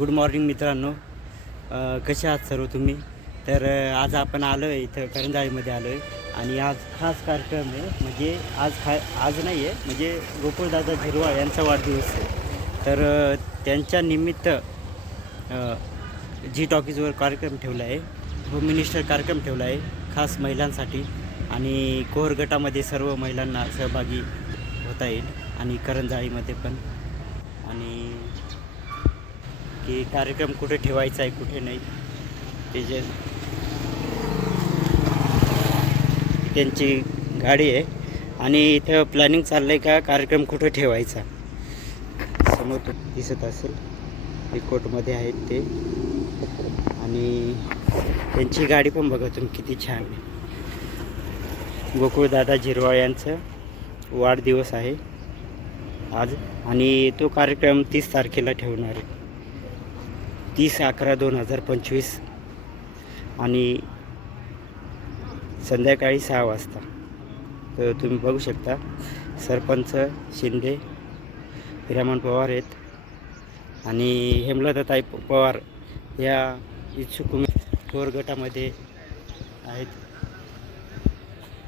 Good morning मित्रांनो. कसे आहात सर्व तुम्ही? तर आज आपण आलो आहे इथं करंजाळीमध्ये आलो आहे आणि आज खास कार्यक्रम आहे. म्हणजे आज नाही आहे, म्हणजे गोकुळदादा झिरवाळ यांचा वाढदिवस आहे. तर त्यांच्या निमित्त जी टॉकीजवर कार्यक्रम ठेवला आहे, होम मिनिस्टर कार्यक्रम ठेवला आहे खास महिलांसाठी. आणि कोहर गटामध्ये सर्व महिलांना सहभागी होता येईल आणि करंजाळीमध्ये पण. आणि की कार्यक्रम कुठे ठेवायचा आहे कुठे नाही ते त्यांची गाडी आहे आणि इथं प्लॅनिंग चाललं आहे का कार्यक्रम कुठे ठेवायचा. समोर दिसत असेल रिकोटमध्ये आहेत ते. आणि त्यांची गाडी पण बघा तुम्ही किती छान आहे. गोकुळदादा झिरवाळ यांचं वाढदिवस आहे आज आणि तो कार्यक्रम 30 तारखेला ठेवणार आहे, 30/11/2025 आणि संध्याकाळी 6 वाजता. तर तुम्ही बघू शकता सरपंच शिंदे, हिरामण पवार आहेत आणि हेमलताताई पवार या इच्छुक कोर गटामध्ये आहेत.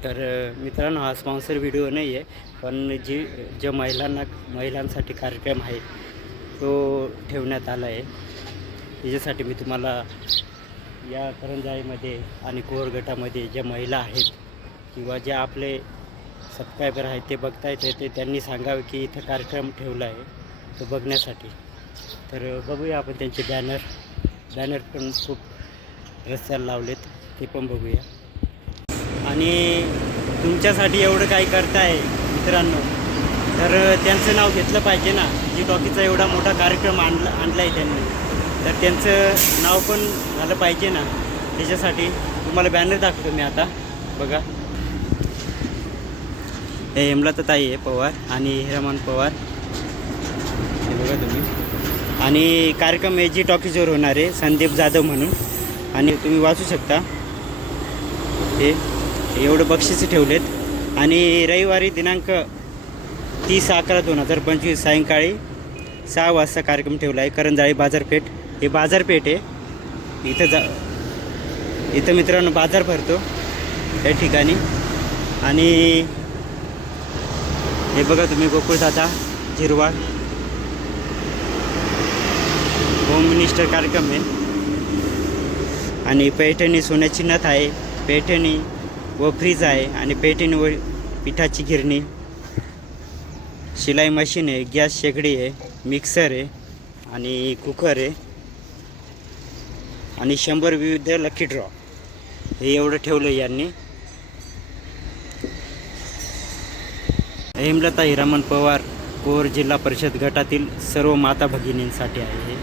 तर मित्रांनो, हा स्पॉन्सर व्हिडिओ नाही आहे, पण ज्या महिलांसाठी कार्यक्रम आहे तो ठेवण्यात आला आहे. त्याच्यासाठी मी तुम्हाला या करंजाळीमध्ये आणि कोहर गटामध्ये ज्या महिला आहेत किंवा ज्या आपले सबस्क्रायबर आहेत ते बघतायत ते त्यांनी सांगावे की इथं कार्यक्रम ठेवला आहे तो बघण्यासाठी. तर बघूया आपण त्यांचे बॅनर पण खूप रस्त्याला लावलेत, ते पण बघूया. आणि तुमच्यासाठी एवढं काही करताय मित्रांनो, तर त्यांचं नाव घेतलं पाहिजे ना. जी टॉकीचा एवढा मोठा कार्यक्रम आणला आहे त्यांनी, तर त्यांचं नाव पण झालं पाहिजे ना. त्याच्यासाठी तुम्हाला बॅनर दाखवतो मी आता. बघा, हे हेमलताताई आहे पवार आणि हिरामण पवार, हे बघा तुम्ही. आणि कार्यक्रम जी टॉकीजवर होणार आहे संदीप जाधव म्हणून. आणि तुम्ही वाचू शकता हे एवढं बक्षीस ठेवलेत. आणि रविवारी दिनांक 30/11/2025 सायंकाळी 6 वाजता कार्यक्रम ठेवला आहे. करंजाळी बाजारपेठ, हे बाजारपेठ आहे. इथं मित्रांनो बाजार भरतो या ठिकाणी. आणि हे बघा तुम्ही, गोकुळदादा झिरवाळ होम मिनिस्टर कार्यक्रम आहे. आणि पैठणी सोन्याची नथ आहे, पैठणी व फ्रीज आहे आणि पैठणी व पिठाची गिरणी, शिलाई मशीन आहे, गॅस शेगडी आहे, मिक्सर आहे आणि कुकर आहे आणि 100 विविध लकी ड्रॉ. हे एवढं ठेवलं यांनी. हेमलता हिरामण पवार कोहर जिल्हा परिषद गटातील सर्व माता भगिनींसाठी आहे.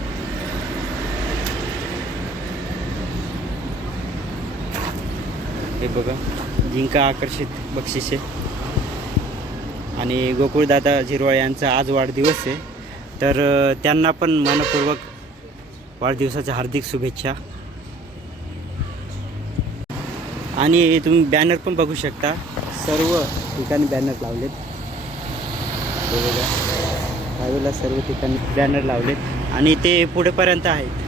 हे बघा, जिंका आकर्षित बक्षिसे. आणि गोकुळदादा झिरवाळ यांचा आज वाढदिवस आहे, तर त्यांना पण मनपूर्वक वाढदिवसाच्या हार्दिक शुभेच्छा. आणि तुम्ही बॅनर पण बघू शकता, सर्व ठिकाणी बॅनर लावलेत. हे बघा, हायवेला सर्व ठिकाणी बॅनर लावलेत आणि ते पुढेपर्यंत आहेत.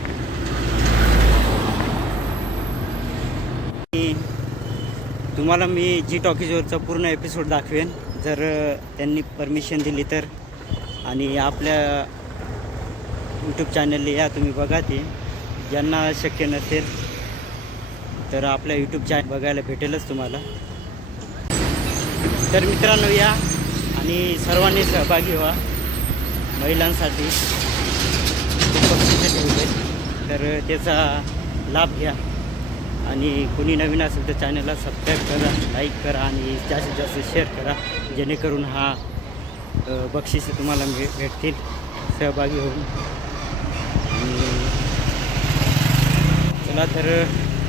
तुम्हाला मी जी टॉकीजवरचा पूर्ण एपिसोड दाखवेन जर त्यांनी परमिशन दिली तर. आणि आपल्या यूट्यूब चॅनलला या तुम्ही बघा. ते ज्यांना शक्य नसेल तर आपल्या यूट्यूब चॅनल बघायला भेटेलच तुम्हाला. तर मित्रांनो, या आणि सर्वांनी सहभागी व्हा. महिलांसाठी बक्षिसे ठेवले, तर त्याचा लाभ घ्या. आणि कोणी नवीन असेल तर चॅनलला सबस्क्राईब करा, लाईक करा आणि जास्तीत जास्त शेअर करा, जेणेकरून हा बक्षीस तुम्हाला भेटतील सहभागी होऊन. चला, तर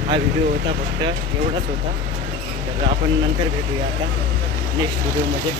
हा व्हिडिओ होता, फक्त एवढाच होता. तर आपण नंतर भेटूया आता नेक्स्ट व्हिडिओमध्ये.